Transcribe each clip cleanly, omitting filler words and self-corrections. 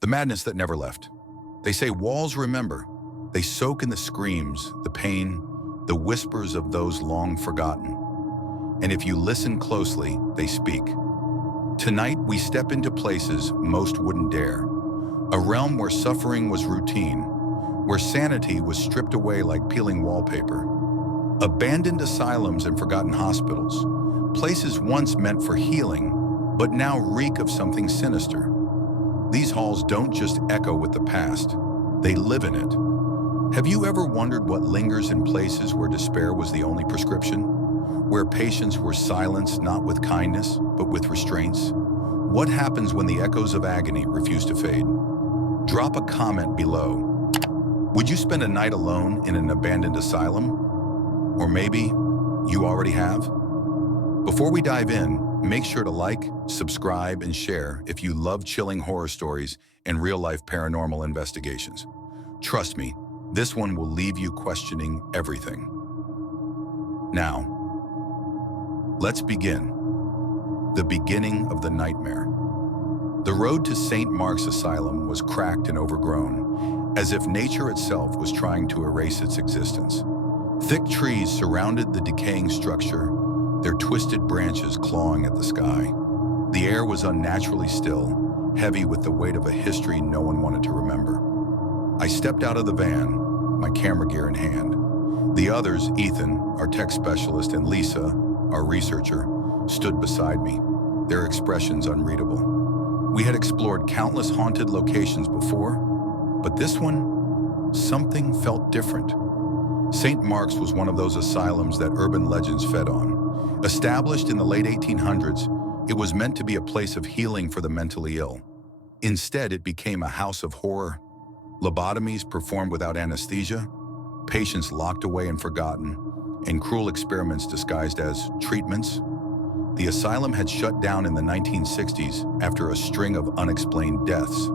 The madness that never left. They say walls remember. They soak in the screams, the pain, the whispers of those long forgotten. And if you listen closely, they speak. Tonight, we step into places most wouldn't dare. A realm where suffering was routine, where sanity was stripped away like peeling wallpaper. Abandoned asylums and forgotten hospitals, places once meant for healing, but now reek of something sinister. These halls don't just echo with the past, they live in it. Have you ever wondered what lingers in places where despair was the only prescription? Where patients were silenced not with kindness, but with restraints? What happens when the echoes of agony refuse to fade? Drop a comment below. Would you spend a night alone in an abandoned asylum? Or maybe you already have? Before we dive in, make sure to like, subscribe, and share if you love chilling horror stories and real-life paranormal investigations. Trust me, this one will leave you questioning everything. Now, let's begin. The beginning of the nightmare. The road to St. Mark's Asylum was cracked and overgrown, as if nature itself was trying to erase its existence. Thick trees surrounded the decaying structure, their twisted branches clawing at the sky. The air was unnaturally still, heavy with the weight of a history no one wanted to remember. I stepped out of the van, my camera gear in hand. The others, Ethan, our tech specialist, and Lisa, our researcher, stood beside me, their expressions unreadable. We had explored countless haunted locations before, but this one, something felt different. St. Mark's was one of those asylums that urban legends fed on. Established in the late 1800s, it was meant to be a place of healing for the mentally ill. Instead, it became a house of horror. Lobotomies performed without anesthesia, patients locked away and forgotten, and cruel experiments disguised as treatments. The asylum had shut down in the 1960s after a string of unexplained deaths.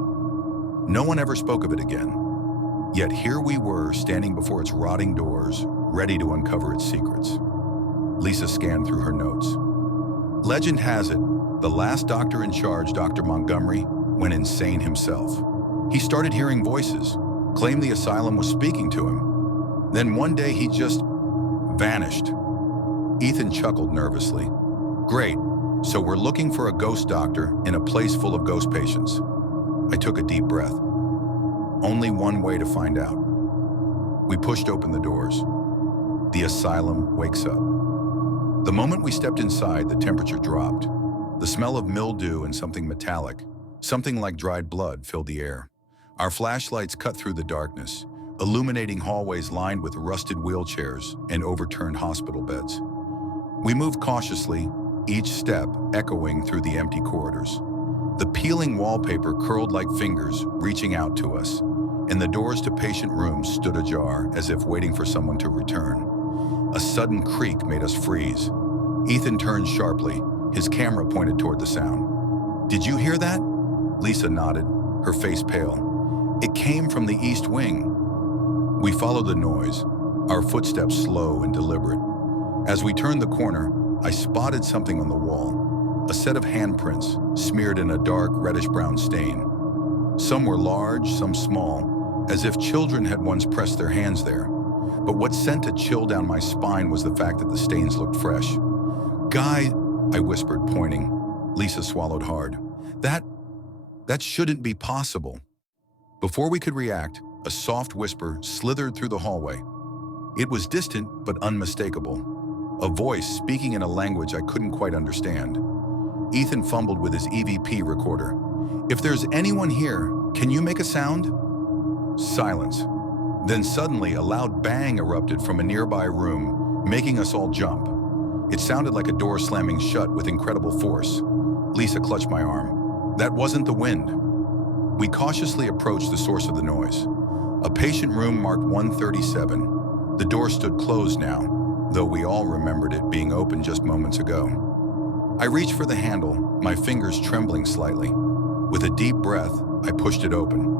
No one ever spoke of it again. Yet here we were, standing before its rotting doors, ready to uncover its secrets. Lisa scanned through her notes. Legend has it, the last doctor in charge, Dr. Montgomery, went insane himself. He started hearing voices, claimed the asylum was speaking to him. Then one day he just vanished. Ethan chuckled nervously. Great, so we're looking for a ghost doctor in a place full of ghost patients. I took a deep breath. Only one way to find out. We pushed open the doors. The asylum wakes up. The moment we stepped inside, the temperature dropped. The smell of mildew and something metallic, something like dried blood, filled the air. Our flashlights cut through the darkness, illuminating hallways lined with rusted wheelchairs and overturned hospital beds. We moved cautiously, each step echoing through the empty corridors. The peeling wallpaper curled like fingers, reaching out to us, and the doors to patient rooms stood ajar, as if waiting for someone to return. A sudden creak made us freeze. Ethan turned sharply, his camera pointed toward the sound. Did you hear that? Lisa nodded, her face pale. It came from the east wing. We followed the noise, our footsteps slow and deliberate. As we turned the corner, I spotted something on the wall, a set of handprints smeared in a dark reddish-brown stain. Some were large, some small, as if children had once pressed their hands there. But what sent a chill down my spine was the fact that the stains looked fresh. Guy, I whispered, pointing. Lisa swallowed hard. That shouldn't be possible. Before we could react, a soft whisper slithered through the hallway. It was distant but unmistakable, a voice speaking in a language I couldn't quite understand. Ethan fumbled with his EVP recorder. If there's anyone here, can you make a sound? Silence. Then suddenly a loud bang erupted from a nearby room, making us all jump. It sounded like a door slamming shut with incredible force. Lisa clutched my arm. That wasn't the wind. We cautiously approached the source of the noise. A patient room marked 137. The door stood closed now, though we all remembered it being open just moments ago. I reached for the handle, my fingers trembling slightly. With a deep breath, I pushed it open.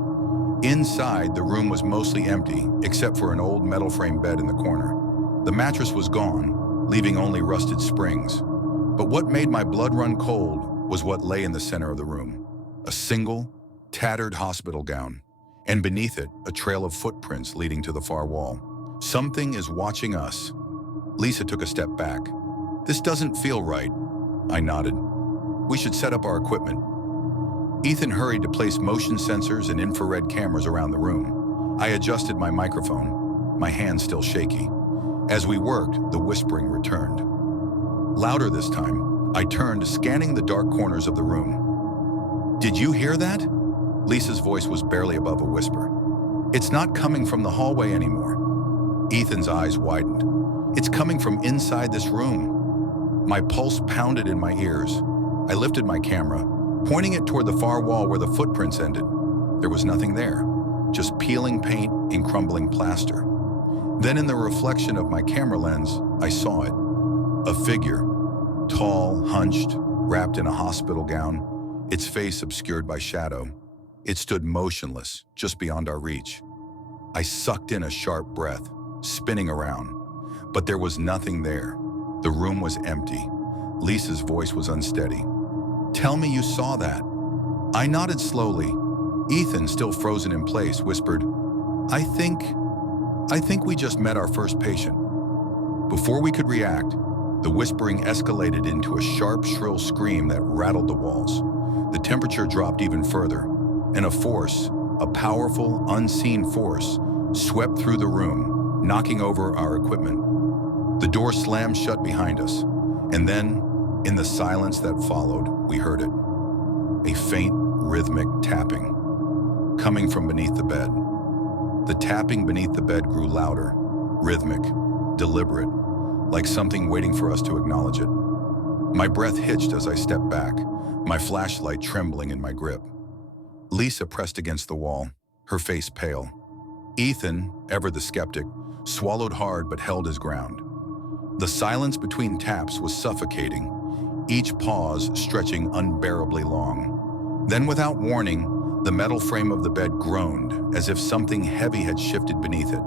Inside, the room was mostly empty, except for an old metal frame bed in the corner. The mattress was gone, leaving only rusted springs. But what made my blood run cold was what lay in the center of the room. A single, tattered hospital gown, and beneath it, a trail of footprints leading to the far wall. Something is watching us. Lisa took a step back. This doesn't feel right. I nodded. We should set up our equipment. Ethan hurried to place motion sensors and infrared cameras around the room. I adjusted my microphone, my hands still shaky. As we worked, the whispering returned. Louder this time, I turned, scanning the dark corners of the room. Did you hear that? Lisa's voice was barely above a whisper. It's not coming from the hallway anymore. Ethan's eyes widened. It's coming from inside this room. My pulse pounded in my ears. I lifted my camera, pointing it toward the far wall where the footprints ended. There was nothing there, just peeling paint and crumbling plaster. Then in the reflection of my camera lens, I saw it. A figure, tall, hunched, wrapped in a hospital gown, its face obscured by shadow. It stood motionless, just beyond our reach. I sucked in a sharp breath, spinning around. But there was nothing there. The room was empty. Lisa's voice was unsteady. Tell me you saw that. I nodded slowly. Ethan, still frozen in place, whispered, I think we just met our first patient. Before we could react, the whispering escalated into a sharp, shrill scream that rattled the walls. The temperature dropped even further, and a force, a powerful, unseen force, swept through the room, knocking over our equipment. The door slammed shut behind us, and then, in the silence that followed, we heard it. A faint, rhythmic tapping, coming from beneath the bed. The tapping beneath the bed grew louder, rhythmic, deliberate, like something waiting for us to acknowledge it. My breath hitched as I stepped back, my flashlight trembling in my grip. Lisa pressed against the wall, her face pale. Ethan, ever the skeptic, swallowed hard but held his ground. The silence between taps was suffocating, each pause stretching unbearably long. Then, without warning, the metal frame of the bed groaned, as if something heavy had shifted beneath it.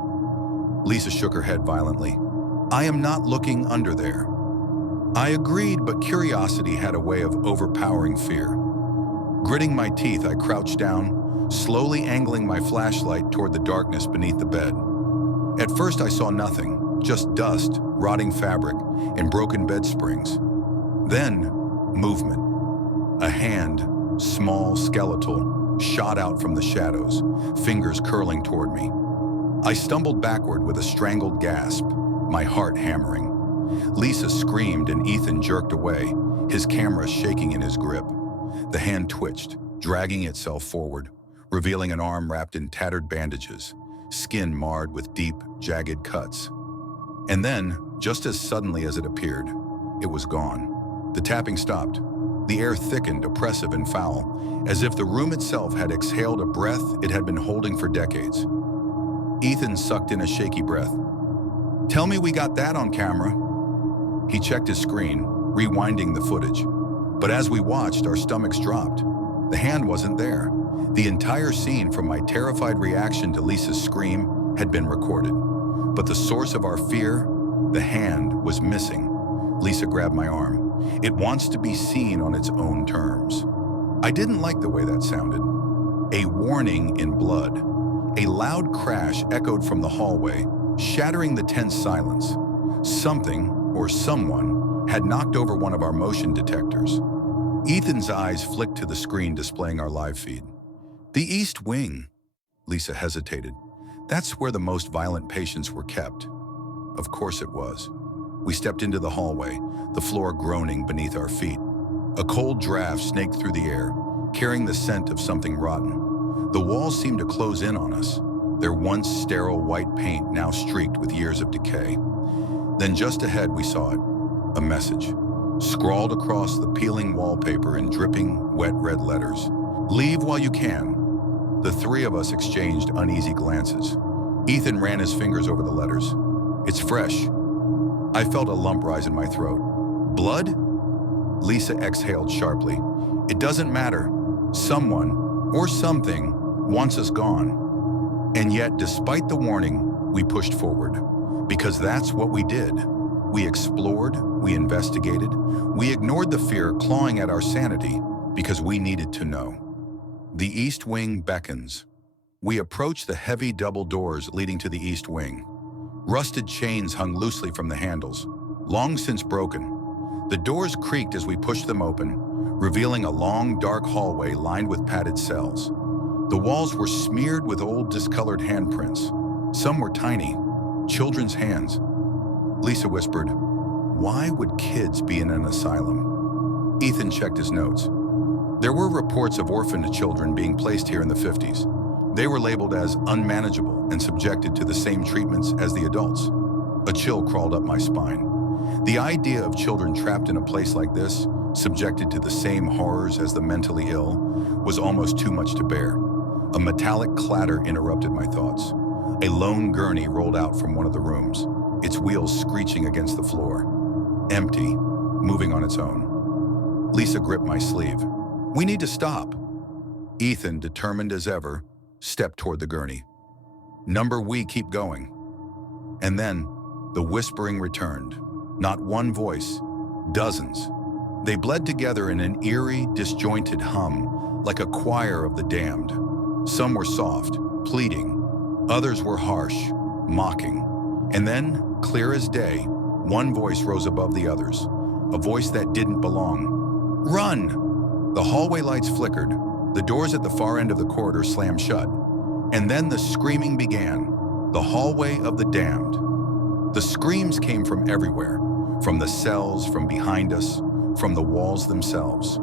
Lisa shook her head violently. I am not looking under there. I agreed, but curiosity had a way of overpowering fear. Gritting my teeth, I crouched down, slowly angling my flashlight toward the darkness beneath the bed. At first, I saw nothing, just dust, rotting fabric, and broken bed springs. Then, movement. A hand, small, skeletal, shot out from the shadows, fingers curling toward me. I stumbled backward with a strangled gasp, my heart hammering. Lisa screamed and Ethan jerked away, his camera shaking in his grip. The hand twitched, dragging itself forward, revealing an arm wrapped in tattered bandages, skin marred with deep, jagged cuts. And then, just as suddenly as it appeared, it was gone. The tapping stopped. The air thickened, oppressive and foul, as if the room itself had exhaled a breath it had been holding for decades. Ethan sucked in a shaky breath. Tell me we got that on camera. He checked his screen, rewinding the footage. But as we watched, our stomachs dropped. The hand wasn't there. The entire scene, from my terrified reaction to Lisa's scream, had been recorded. But the source of our fear, the hand, was missing. Lisa grabbed my arm. It wants to be seen on its own terms. I didn't like the way that sounded. A warning in blood. A loud crash echoed from the hallway, shattering the tense silence. Something, or someone, had knocked over one of our motion detectors. Ethan's eyes flicked to the screen displaying our live feed. The East Wing. Lisa hesitated. That's where the most violent patients were kept. Of course it was. We stepped into the hallway, the floor groaning beneath our feet. A cold draft snaked through the air, carrying the scent of something rotten. The walls seemed to close in on us, their once sterile white paint now streaked with years of decay. Then just ahead we saw it, a message, scrawled across the peeling wallpaper in dripping, wet red letters. Leave while you can. The three of us exchanged uneasy glances. Ethan ran his fingers over the letters. It's fresh. I felt a lump rise in my throat. Blood? Lisa exhaled sharply. It doesn't matter. Someone, or something, wants us gone. And yet, despite the warning, we pushed forward. Because that's what we did. We explored, we investigated, we ignored the fear clawing at our sanity because we needed to know. The east wing beckons. We approach the heavy double doors leading to the east wing. Rusted chains hung loosely from the handles, long since broken. The doors creaked as we pushed them open, revealing a long, dark hallway lined with padded cells. The walls were smeared with old, discolored handprints. Some were tiny, children's hands. Lisa whispered, "Why would kids be in an asylum?" Ethan checked his notes. There were reports of orphaned children being placed here in the 50s. They were labeled as unmanageable and subjected to the same treatments as the adults. A chill crawled up my spine. The idea of children trapped in a place like this, subjected to the same horrors as the mentally ill, was almost too much to bear. A metallic clatter interrupted my thoughts. A lone gurney rolled out from one of the rooms, its wheels screeching against the floor. Empty, moving on its own. Lisa gripped my sleeve. "We need to stop." Ethan, determined as ever, stepped toward the gurney. "Number, we keep going." And then, the whispering returned. Not one voice, dozens. They bled together in an eerie, disjointed hum, like a choir of the damned. Some were soft, pleading. Others were harsh, mocking. And then, clear as day, one voice rose above the others, a voice that didn't belong. "Run!" The hallway lights flickered. The doors at the far end of the corridor slammed shut. And then the screaming began. The hallway of the damned. The screams came from everywhere, from the cells, from behind us, from the walls themselves.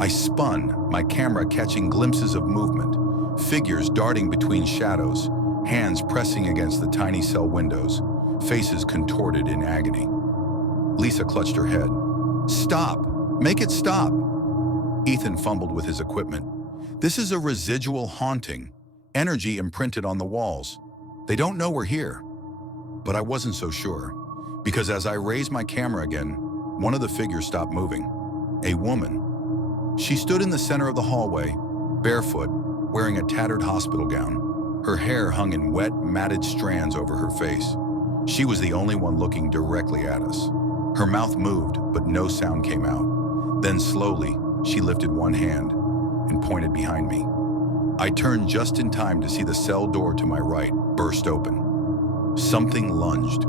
I spun, my camera catching glimpses of movement, figures darting between shadows, hands pressing against the tiny cell windows, faces contorted in agony. Lisa clutched her head. "Stop! Make it stop!" Ethan fumbled with his equipment. "This is a residual haunting, energy imprinted on the walls. They don't know we're here." But I wasn't so sure, because as I raised my camera again, one of the figures stopped moving. A woman. She stood in the center of the hallway, barefoot, wearing a tattered hospital gown. Her hair hung in wet, matted strands over her face. She was the only one looking directly at us. Her mouth moved, but no sound came out. Then slowly, she lifted one hand and pointed behind me. I turned just in time to see the cell door to my right burst open. Something lunged.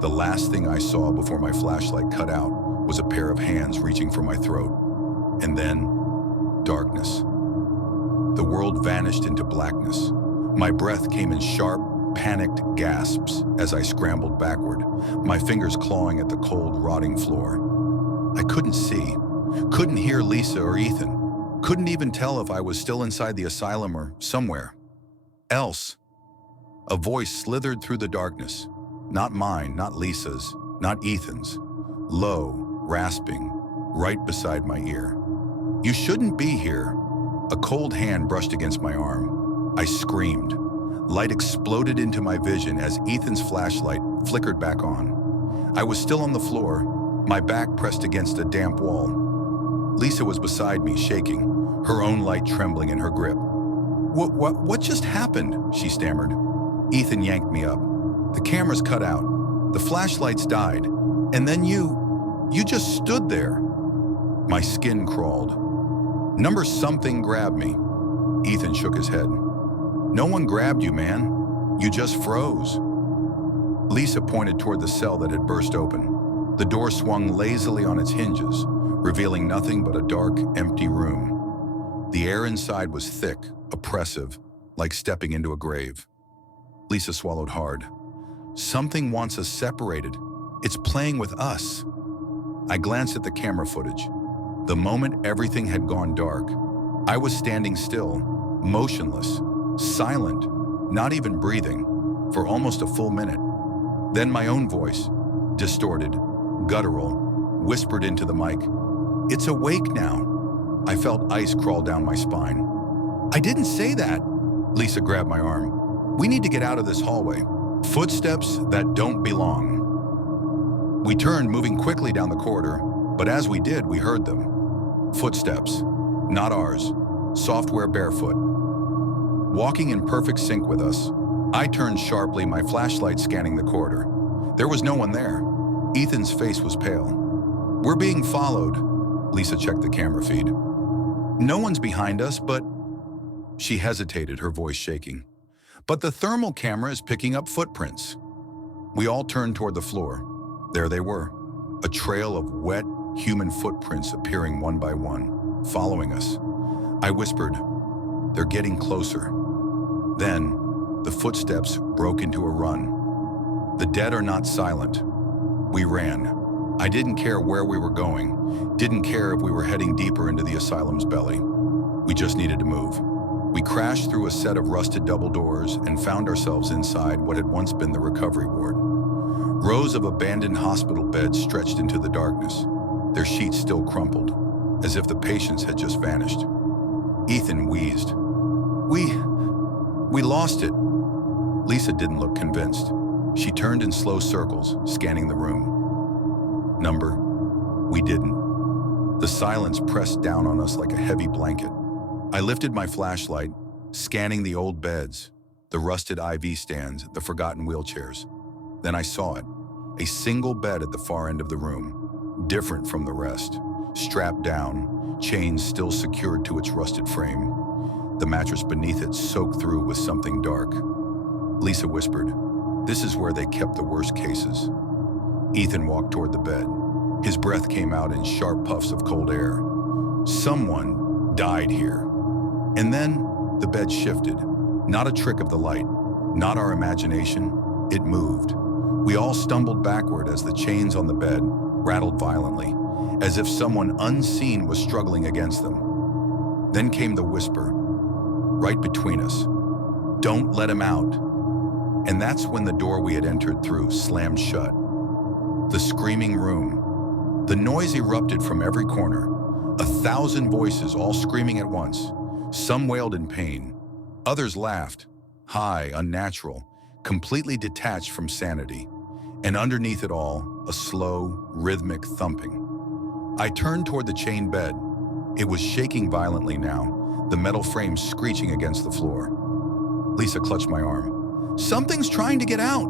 The last thing I saw before my flashlight cut out was a pair of hands reaching for my throat. And then, darkness. The world vanished into blackness. My breath came in sharp, panicked gasps as I scrambled backward, my fingers clawing at the cold, rotting floor. I couldn't see, couldn't hear Lisa or Ethan, couldn't even tell if I was still inside the asylum or somewhere else. A voice slithered through the darkness. Not mine, not Lisa's, not Ethan's. Low, rasping, right beside my ear. "You shouldn't be here." A cold hand brushed against my arm. I screamed. Light exploded into my vision as Ethan's flashlight flickered back on. I was still on the floor, my back pressed against a damp wall. Lisa was beside me, shaking, her own light trembling in her grip. What just happened?" she stammered. Ethan yanked me up. "The cameras cut out. The flashlights died. And then you just stood there." My skin crawled. "Number something grabbed me." Ethan shook his head. "No one grabbed you, man. You just froze." Lisa pointed toward the cell that had burst open. The door swung lazily on its hinges, revealing nothing but a dark, empty room. The air inside was thick, oppressive, like stepping into a grave. Lisa swallowed hard. "Something wants us separated. It's playing with us." I glanced at the camera footage. The moment everything had gone dark, I was standing still, motionless, silent, not even breathing, for almost a full minute. Then my own voice, distorted, guttural, whispered into the mic, "It's awake now." I felt ice crawl down my spine. "I didn't say that." Lisa grabbed my arm. "We need to get out of this hallway. Footsteps that don't belong." We turned, moving quickly down the corridor, but as we did, we heard them. Footsteps, not ours, software barefoot. Walking in perfect sync with us, I turned sharply, my flashlight scanning the corridor. There was no one there. Ethan's face was pale. "We're being followed." Lisa checked the camera feed. "No one's behind us, but..." She hesitated, her voice shaking. But the thermal camera is picking up footprints. We all turned toward the floor. There they were, a trail of wet, human footprints appearing one by one, following us. I whispered, "They're getting closer." Then, the footsteps broke into a run. The dead are not silent. We ran. I didn't care where we were going, didn't care if we were heading deeper into the asylum's belly. We just needed to move. We crashed through a set of rusted double doors and found ourselves inside what had once been the recovery ward. Rows of abandoned hospital beds stretched into the darkness, their sheets still crumpled, as if the patients had just vanished. Ethan wheezed. We lost it." Lisa didn't look convinced. She turned in slow circles, scanning the room. "Number?" We didn't. The silence pressed down on us like a heavy blanket. I lifted my flashlight, scanning the old beds, the rusted IV stands, the forgotten wheelchairs. Then I saw it, a single bed at the far end of the room, different from the rest, strapped down, chains still secured to its rusted frame. The mattress beneath it soaked through with something dark. Lisa whispered, "This is where they kept the worst cases." Ethan walked toward the bed. His breath came out in sharp puffs of cold air. "Someone died here." And then the bed shifted. Not a trick of the light, not our imagination. It moved. We all stumbled backward as the chains on the bed rattled violently, as if someone unseen was struggling against them. Then came the whisper, right between us, "Don't let him out." And that's when the door we had entered through slammed shut. The screaming room. The noise erupted from every corner. 1,000 voices all screaming at once. Some wailed in pain. Others laughed, high, unnatural, completely detached from sanity. And underneath it all, a slow, rhythmic thumping. I turned toward the chain bed. It was shaking violently now, the metal frame screeching against the floor. Lisa clutched my arm. "Something's trying to get out!"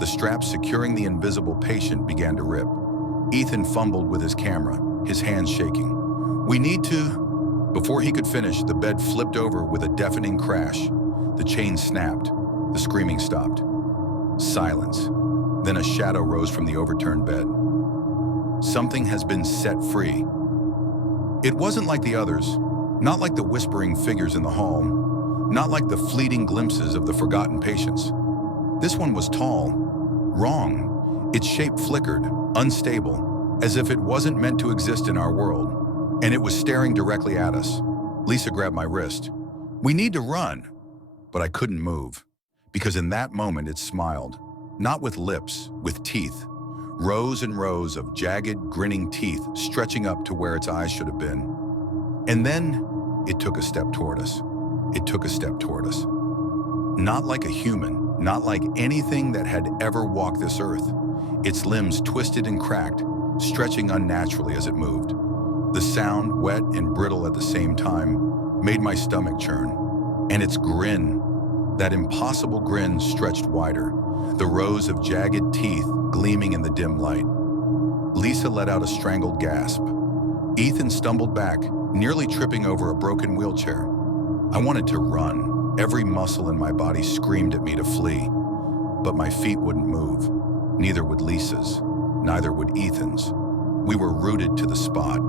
The straps securing the invisible patient began to rip. Ethan fumbled with his camera, his hands shaking. "We need to..." Before he could finish, the bed flipped over with a deafening crash. The chain snapped. The screaming stopped. Silence. Then a shadow rose from the overturned bed. Something has been set free. It wasn't like the others, not like the whispering figures in the hall, not like the fleeting glimpses of the forgotten patients. This one was tall, wrong. Its shape flickered, unstable, as if it wasn't meant to exist in our world. And it was staring directly at us. Lisa grabbed my wrist. "We need to run." But I couldn't move, because in that moment it smiled, not with lips, with teeth. Rows and rows of jagged, grinning teeth stretching up to where its eyes should have been. And then it took a step toward us. It took a step toward us. Not like a human, not like anything that had ever walked this earth. Its limbs twisted and cracked, stretching unnaturally as it moved. The sound, wet and brittle at the same time, made my stomach churn. And its grin, that impossible grin, stretched wider, the rows of jagged teeth gleaming in the dim light. Lisa let out a strangled gasp. Ethan stumbled back, nearly tripping over a broken wheelchair. I wanted to run. Every muscle in my body screamed at me to flee. But my feet wouldn't move. Neither would Lisa's. Neither would Ethan's. We were rooted to the spot.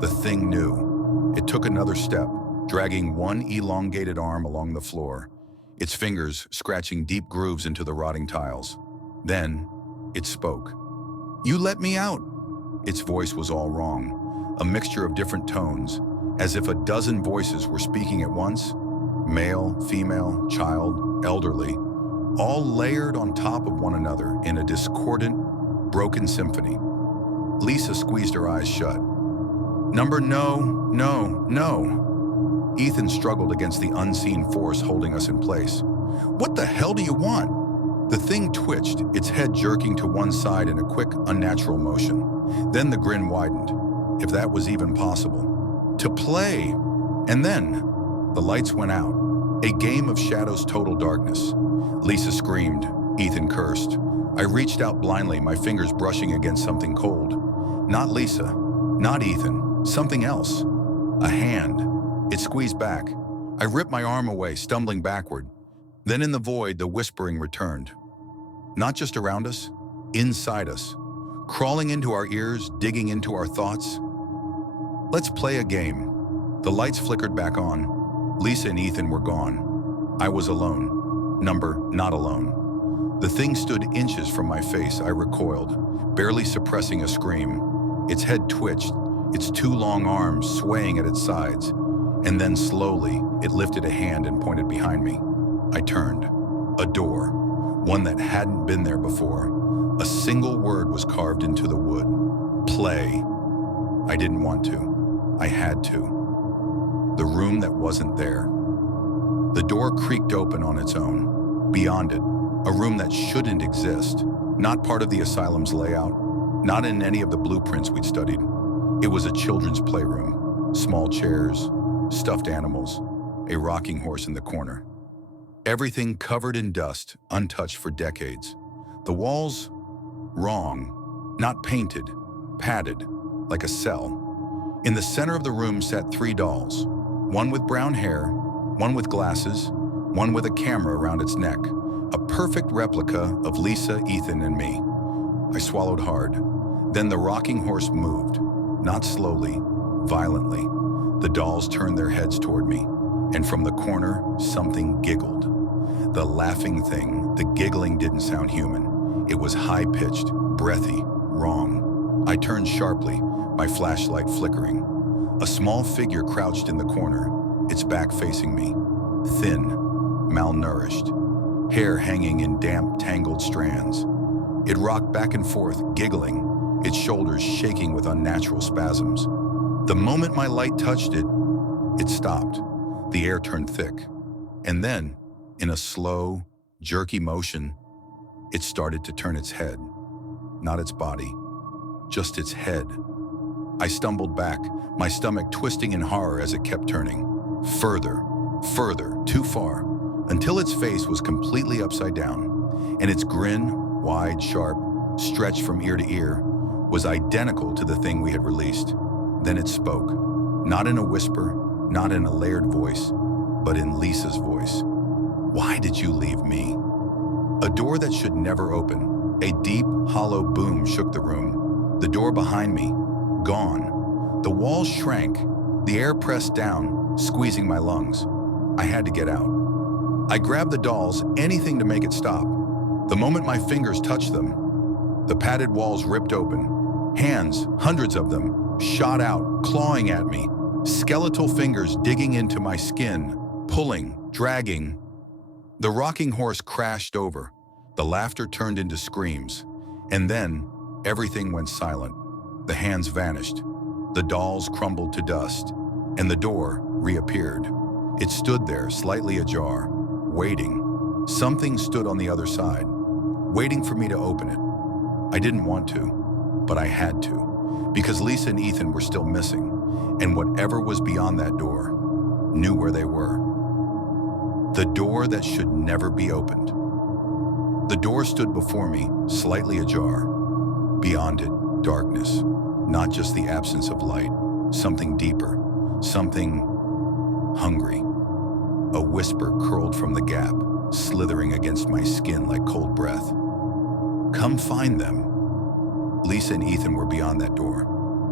The thing knew. It took another step, dragging one elongated arm along the floor, its fingers scratching deep grooves into the rotting tiles. Then, it spoke. "You let me out." Its voice was all wrong, a mixture of different tones, as if a dozen voices were speaking at once. Male, female, child, elderly, all layered on top of one another in a discordant, broken symphony. Lisa squeezed her eyes shut. "Number, no, no, no." Ethan struggled against the unseen force holding us in place. "What the hell do you want?" The thing twitched, its head jerking to one side in a quick, unnatural motion. Then the grin widened, if that was even possible. "To play." And then, the lights went out. A game of shadows, total darkness. Lisa screamed. Ethan cursed. I reached out blindly, my fingers brushing against something cold. Not Lisa, not Ethan, something else. A hand. It squeezed back. I ripped my arm away, stumbling backward. Then in the void, the whispering returned. Not just around us, inside us, crawling into our ears, digging into our thoughts. Let's play a game. The lights flickered back on. Lisa and Ethan were gone. I was alone. Not alone. The thing stood inches from my face. I recoiled, barely suppressing a scream. Its head twitched, its two long arms swaying at its sides. And then slowly, it lifted a hand and pointed behind me. I turned. A door, one that hadn't been there before. A single word was carved into the wood. Play. I didn't want to. I had to. The room that wasn't there. The door creaked open on its own. Beyond it, a room that shouldn't exist. Not part of the asylum's layout. Not in any of the blueprints we'd studied. It was a children's playroom. Small chairs, stuffed animals, a rocking horse in the corner. Everything covered in dust, untouched for decades. The walls, wrong, not painted, padded, like a cell. In the center of the room sat 3 dolls, one with brown hair, one with glasses, one with a camera around its neck, a perfect replica of Lisa, Ethan, and me. I swallowed hard. Then the rocking horse moved, not slowly, violently. The dolls turned their heads toward me, and from the corner, something giggled. The laughing thing, the giggling didn't sound human. It was high-pitched, breathy, wrong. I turned sharply, my flashlight flickering. A small figure crouched in the corner, its back facing me. Thin, malnourished, hair hanging in damp, tangled strands. It rocked back and forth, giggling, its shoulders shaking with unnatural spasms. The moment my light touched it, it stopped. The air turned thick. And then, in a slow, jerky motion, it started to turn its head. Not its body, just its head. I stumbled back, my stomach twisting in horror as it kept turning. Further, further, too far, until its face was completely upside down, and its grin, wide, sharp, stretched from ear to ear, was identical to the thing we had released. Then it spoke, not in a whisper, not in a layered voice, but in Lisa's voice. Why did you leave me? A door that should never open. A deep, hollow boom shook the room. The door behind me, gone. The walls shrank. The air pressed down, squeezing my lungs. I had to get out. I grabbed the dolls, anything to make it stop. The moment my fingers touched them, the padded walls ripped open. Hands, hundreds of them, shot out, clawing at me. Skeletal fingers digging into my skin, pulling, dragging. The rocking horse crashed over. The laughter turned into screams. And then, everything went silent. The hands vanished. The dolls crumbled to dust. And the door reappeared. It stood there, slightly ajar, waiting. Something stood on the other side, waiting for me to open it. I didn't want to, but I had to, because Lisa and Ethan were still missing. And whatever was beyond that door knew where they were. The door that should never be opened. The door stood before me, slightly ajar. Beyond it, darkness. Not just the absence of light, something deeper, something hungry. A whisper curled from the gap, slithering against my skin like cold breath. Come find them. Lisa and Ethan were beyond that door.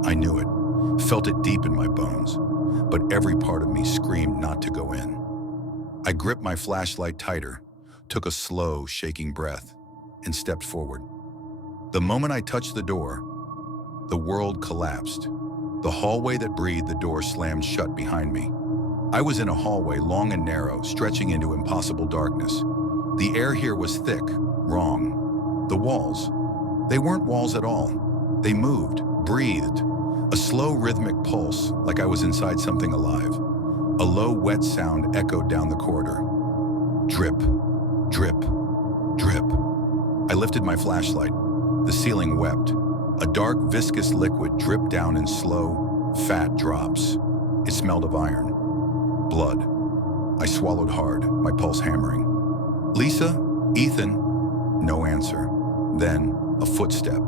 I knew it, felt it deep in my bones, but every part of me screamed not to go in. I gripped my flashlight tighter, took a slow, shaking breath, and stepped forward. The moment I touched the door, the world collapsed. The hallway that breathed the door slammed shut behind me. I was in a hallway long and narrow, stretching into impossible darkness. The air here was thick, wrong. The walls, they weren't walls at all. They moved, breathed. A slow rhythmic pulse, like I was inside something alive. A low, wet sound echoed down the corridor. Drip, drip, drip. I lifted my flashlight. The ceiling wept. A dark, viscous liquid dripped down in slow, fat drops. It smelled of iron. Blood. I swallowed hard, my pulse hammering. Lisa? Ethan? No answer. Then, a footstep.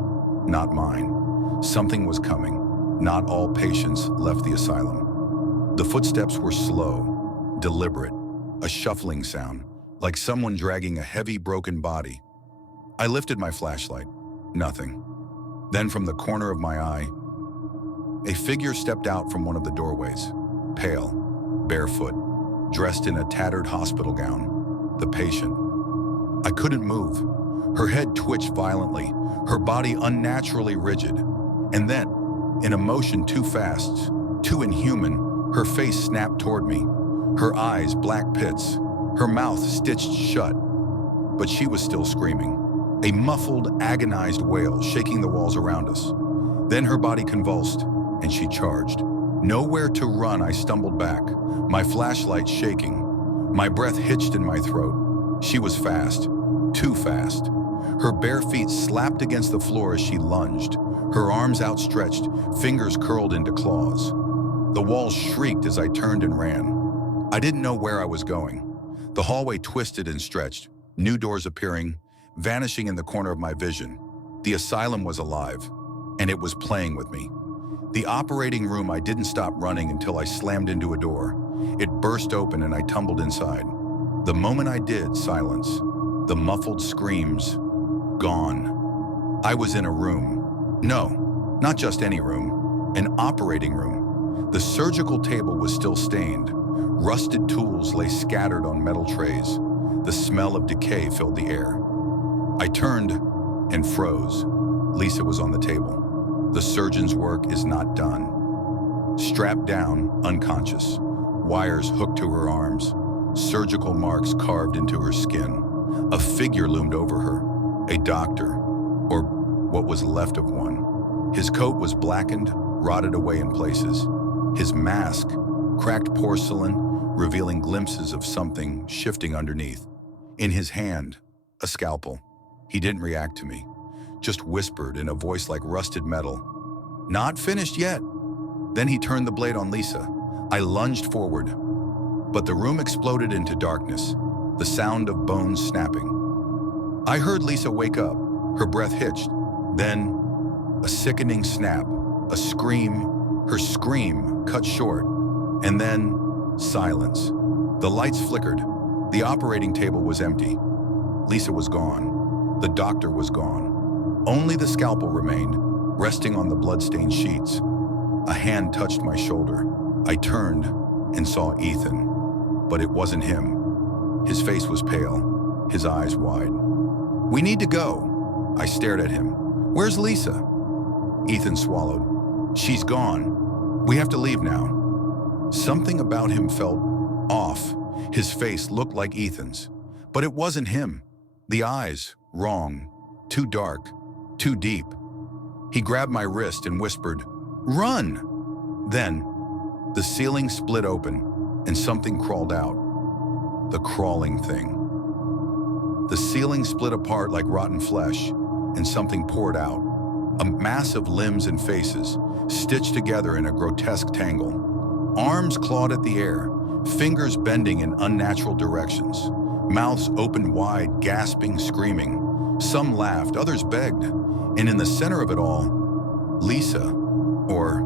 Not mine. Something was coming. Not all patients left the asylum. The footsteps were slow, deliberate, a shuffling sound, like someone dragging a heavy, broken body. I lifted my flashlight. Nothing. Then from the corner of my eye, a figure stepped out from one of the doorways, pale, barefoot, dressed in a tattered hospital gown. The patient. I couldn't move. Her head twitched violently, her body unnaturally rigid. And then, in a motion too fast, too inhuman, her face snapped toward me, her eyes black pits, her mouth stitched shut. But she was still screaming, a muffled, agonized wail shaking the walls around us. Then her body convulsed, and she charged. Nowhere to run, I stumbled back, my flashlight shaking, my breath hitched in my throat. She was fast, too fast. Her bare feet slapped against the floor as she lunged, her arms outstretched, fingers curled into claws. The walls shrieked as I turned and ran. I didn't know where I was going. The hallway twisted and stretched, new doors appearing, vanishing in the corner of my vision. The asylum was alive, and it was playing with me. The operating room, I didn't stop running until I slammed into a door. It burst open and I tumbled inside. The moment I did, silence. The muffled screams, gone. I was in a room. No, not just any room, an operating room. The surgical table was still stained. Rusted tools lay scattered on metal trays. The smell of decay filled the air. I turned and froze. Lisa was on the table. The surgeon's work is not done. Strapped down, unconscious, wires hooked to her arms, surgical marks carved into her skin. A figure loomed over her, a doctor, or what was left of one. His coat was blackened, rotted away in places. His mask, cracked porcelain, revealing glimpses of something shifting underneath. In his hand, a scalpel. He didn't react to me, just whispered in a voice like rusted metal, "Not finished yet." Then he turned the blade on Lisa. I lunged forward, but the room exploded into darkness, the sound of bones snapping. I heard Lisa wake up, her breath hitched. Then, a sickening snap, a scream, her scream cut short, and then silence. The lights flickered. The operating table was empty. Lisa was gone. The doctor was gone. Only the scalpel remained, resting on the blood-stained sheets. A hand touched my shoulder. I turned and saw Ethan, but it wasn't him. His face was pale, his eyes wide. "We need to go." I stared at him. "Where's Lisa?" Ethan swallowed. "She's gone. We have to leave now." Something about him felt off. His face looked like Ethan's, but it wasn't him. The eyes, wrong, too dark, too deep. He grabbed my wrist and whispered, "Run!" Then, the ceiling split open and something crawled out. The crawling thing. The ceiling split apart like rotten flesh, and something poured out. A mass of limbs and faces, stitched together in a grotesque tangle. Arms clawed at the air, fingers bending in unnatural directions. Mouths opened wide, gasping, screaming. Some laughed, others begged. And in the center of it all, Lisa, or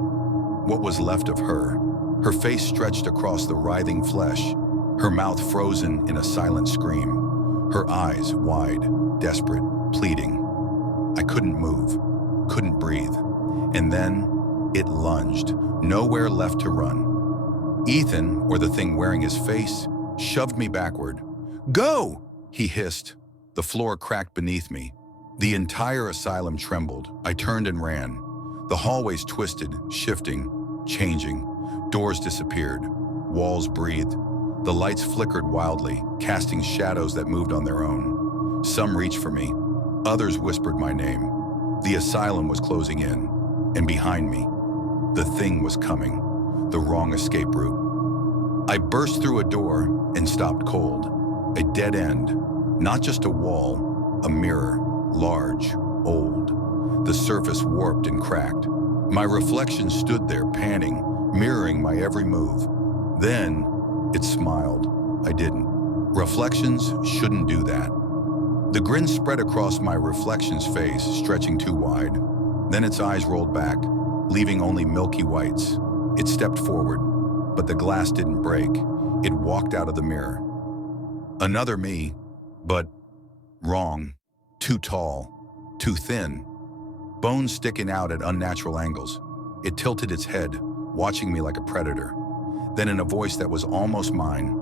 what was left of her, her face stretched across the writhing flesh, her mouth frozen in a silent scream, her eyes wide, desperate, pleading. I couldn't move, couldn't breathe. And then it lunged, nowhere left to run. Ethan, or the thing wearing his face, shoved me backward. "Go!" he hissed. The floor cracked beneath me. The entire asylum trembled. I turned and ran. The hallways twisted, shifting, changing. Doors disappeared. Walls breathed. The lights flickered wildly, casting shadows that moved on their own. Some reached for me. Others whispered my name. The asylum was closing in, and behind me, the thing was coming. The wrong escape route. I burst through a door and stopped cold. A dead end. Not just a wall, a mirror, large, old. The surface warped and cracked. My reflection stood there, panting, mirroring my every move. Then, it smiled. I didn't. Reflections shouldn't do that. The grin spread across my reflection's face, stretching too wide. Then its eyes rolled back, leaving only milky whites. It stepped forward, but the glass didn't break. It walked out of the mirror. Another me, but wrong. Too tall, too thin, bones sticking out at unnatural angles. It tilted its head, watching me like a predator. Then in a voice that was almost mine,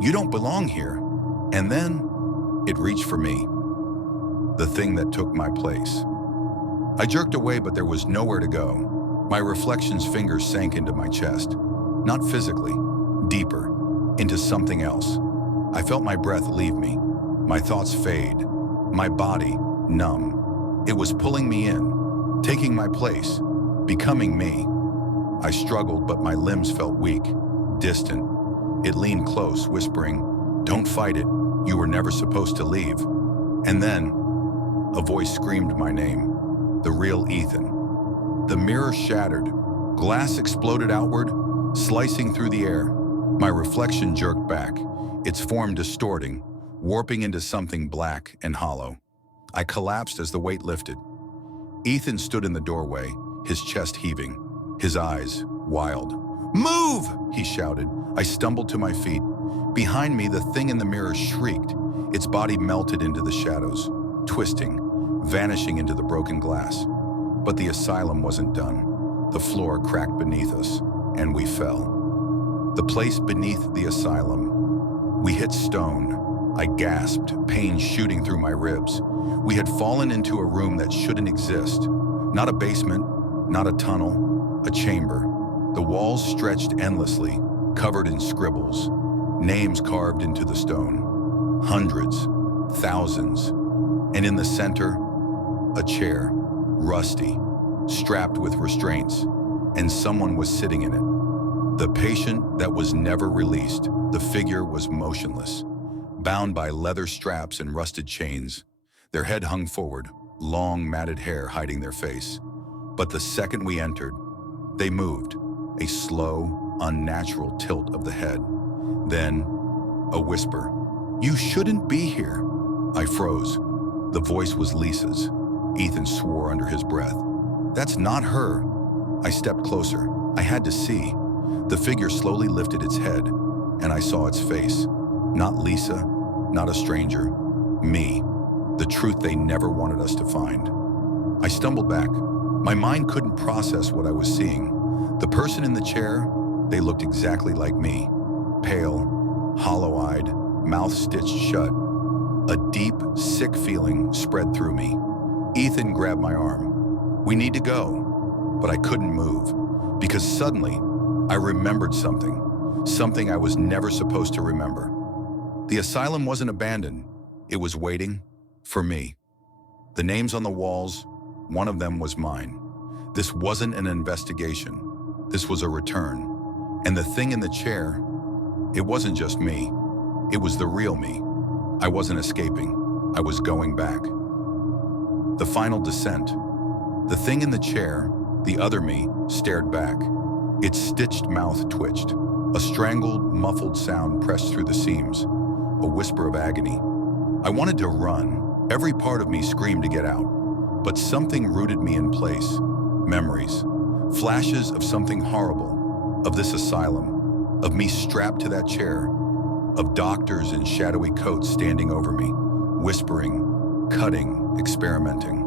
"You don't belong here." And then it reached for me, the thing that took my place. I jerked away, but there was nowhere to go. My reflection's fingers sank into my chest, not physically, deeper, into something else. I felt my breath leave me, my thoughts fade, my body numb. It was pulling me in, taking my place, becoming me. I struggled, but my limbs felt weak, distant. It leaned close, whispering, "Don't fight it. You were never supposed to leave." And then, a voice screamed my name, the real Ethan. The mirror shattered. Glass exploded outward, slicing through the air. My reflection jerked back, its form distorting, warping into something black and hollow. I collapsed as the weight lifted. Ethan stood in the doorway, his chest heaving, his eyes wild. "Move!" he shouted. I stumbled to my feet. Behind me, the thing in the mirror shrieked. Its body melted into the shadows, twisting, vanishing into the broken glass. But the asylum wasn't done. The floor cracked beneath us, and we fell. The place beneath the asylum. We hit stone. I gasped, pain shooting through my ribs. We had fallen into a room that shouldn't exist. Not a basement, not a tunnel, a chamber. The walls stretched endlessly, covered in scribbles, names carved into the stone. Hundreds, thousands. And in the center, a chair, rusty, strapped with restraints, and someone was sitting in it. The patient that was never released. The figure was motionless, bound by leather straps and rusted chains. Their head hung forward, long matted hair hiding their face. But the second we entered, they moved, a slow, unnatural tilt of the head. Then, a whisper, "You shouldn't be here." I froze. The voice was Lisa's. Ethan swore under his breath. "That's not her." I stepped closer. I had to see. The figure slowly lifted its head, and I saw its face. Not Lisa, not a stranger. Me. The truth they never wanted us to find. I stumbled back. My mind couldn't process what I was seeing. The person in the chair, they looked exactly like me. Pale, hollow-eyed, mouth stitched shut. A deep, sick feeling spread through me. Ethan grabbed my arm. "We need to go." But I couldn't move, because suddenly I remembered something I was never supposed to remember. The asylum wasn't abandoned. It was waiting for me. The names on the walls, one of them was mine. This wasn't an investigation. This was a return. And the thing in the chair, it wasn't just me. It was the real me. I wasn't escaping. I was going back. The final descent. The thing in the chair, the other me, stared back. Its stitched mouth twitched. A strangled, muffled sound pressed through the seams. A whisper of agony. I wanted to run. Every part of me screamed to get out. But something rooted me in place. Memories. Flashes of something horrible. Of this asylum. Of me strapped to that chair. Of doctors in shadowy coats standing over me. Whispering, cutting, experimenting.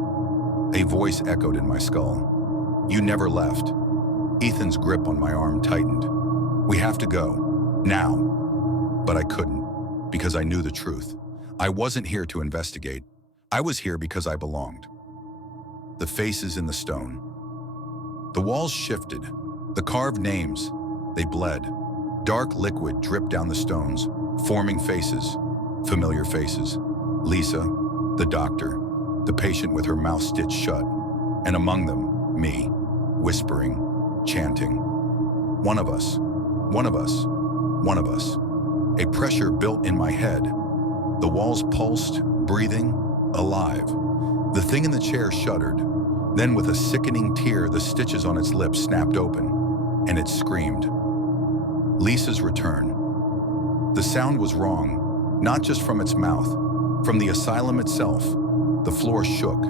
A voice echoed in my skull. "You never left." Ethan's grip on my arm tightened. "We have to go. Now." But I couldn't, because I knew the truth. I wasn't here to investigate. I was here because I belonged. The faces in the stone. The walls shifted. The carved names, they bled. Dark liquid dripped down the stones, forming faces, familiar faces. Lisa, the doctor, the patient with her mouth stitched shut, and among them, me, whispering, chanting. "One of us, one of us, one of us." A pressure built in my head. The walls pulsed, breathing, alive. The thing in the chair shuddered. Then with a sickening tear, the stitches on its lips snapped open, and it screamed. Lisa's return. The sound was wrong, not just from its mouth, from the asylum itself. The floor shook,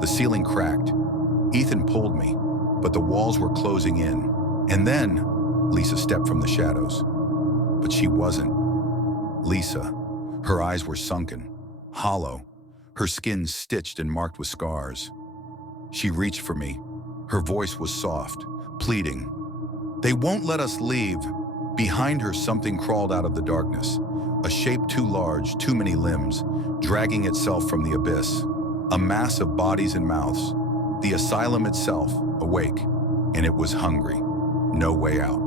the ceiling cracked. Ethan pulled me, but the walls were closing in. And then, Lisa stepped from the shadows. but she wasn't. Lisa. Her eyes were sunken, hollow, her skin stitched and marked with scars. She reached for me. Her voice was soft, pleading. "They won't let us leave." Behind her, something crawled out of the darkness, a shape too large, too many limbs, dragging itself from the abyss. A mass of bodies and mouths. The asylum itself, awake, and it was hungry. No way out.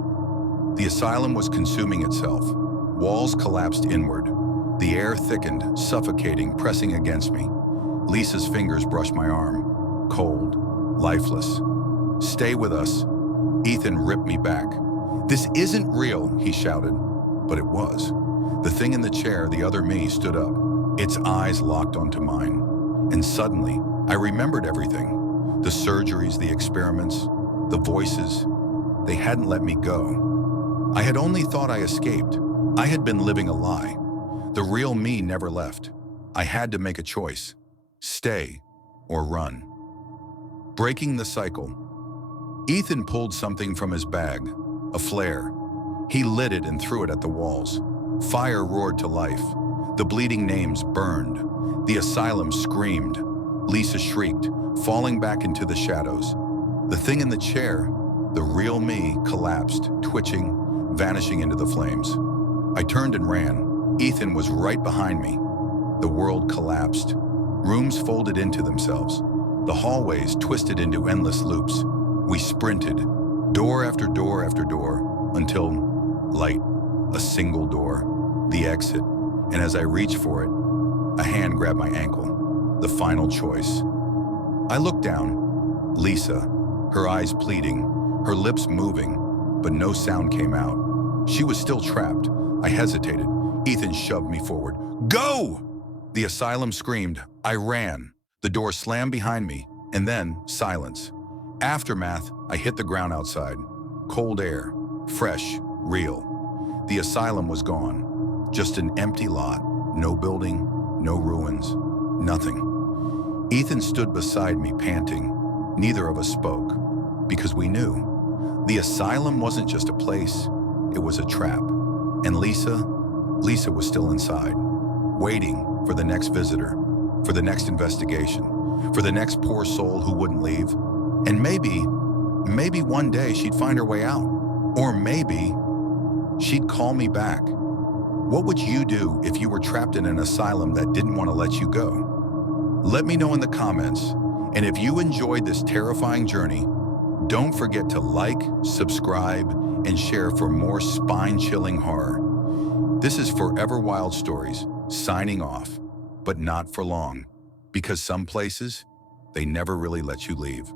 The asylum was consuming itself. Walls collapsed inward. The air thickened, suffocating, pressing against me. Lisa's fingers brushed my arm. Cold, lifeless. "Stay with us." Ethan ripped me back. "This isn't real," he shouted. But it was. The thing in the chair, the other me, stood up. Its eyes locked onto mine. And suddenly, I remembered everything. The surgeries, the experiments, the voices. They hadn't let me go. I had only thought I escaped. I had been living a lie. The real me never left. I had to make a choice. Stay or run. Breaking the cycle. Ethan pulled something from his bag, a flare. He lit it and threw it at the walls. Fire roared to life. The bleeding names burned. The asylum screamed. Lisa shrieked, falling back into the shadows. The thing in the chair, the real me, collapsed, twitching, vanishing into the flames. I turned and ran. Ethan was right behind me. The world collapsed. Rooms folded into themselves. The hallways twisted into endless loops. We sprinted, door after door after door, until light, a single door, the exit. And as I reached for it, a hand grabbed my ankle. The final choice. I looked down. Lisa, her eyes pleading, her lips moving, but no sound came out. She was still trapped. I hesitated. Ethan shoved me forward. "Go!" The asylum screamed. I ran. The door slammed behind me, and then silence. Aftermath, I hit the ground outside. Cold air, fresh, real. The asylum was gone. Just an empty lot. No building, no ruins, nothing. Ethan stood beside me, panting. Neither of us spoke, because we knew. The asylum wasn't just a place, it was a trap. And Lisa was still inside, waiting for the next visitor, for the next investigation, for the next poor soul who wouldn't leave. And maybe one day she'd find her way out. Or maybe she'd call me back. What would you do if you were trapped in an asylum that didn't want to let you go? Let me know in the comments. And if you enjoyed this terrifying journey, don't forget to like, subscribe, and share for more spine-chilling horror. This is Forever Wild Stories, signing off, but not for long, because some places, they never really let you leave.